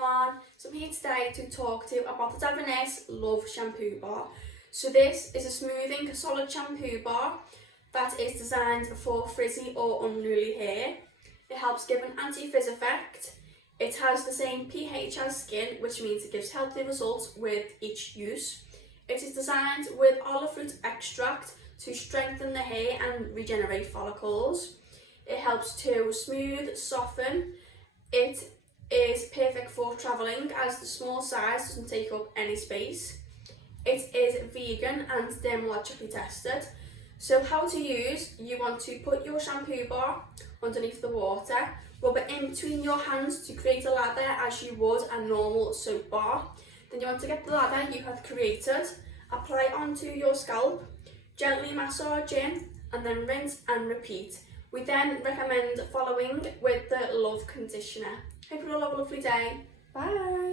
everyone, so I'm here today to talk to you about the Davines LOVE Shampoo Bar. So this is a smoothing solid shampoo bar that is designed for frizzy or unruly hair. It helps give an anti-frizz effect. It has the same pH as skin, which means it gives healthy results with each use. It is designed with olive root extract to strengthen the hair and regenerate follicles. It helps to smooth, soften. It is perfect for travelling as the small size doesn't take up any space. It is vegan and dermatologically tested. So how to use: you want to put your shampoo bar underneath the water, rub it in between your hands to create a lather as you would a normal soap bar. Then you want to get the lather you have created, apply it onto your scalp, gently massage in, and then rinse and repeat. We then recommend following with the Love Conditioner. Hope you all have a lovely day. Bye!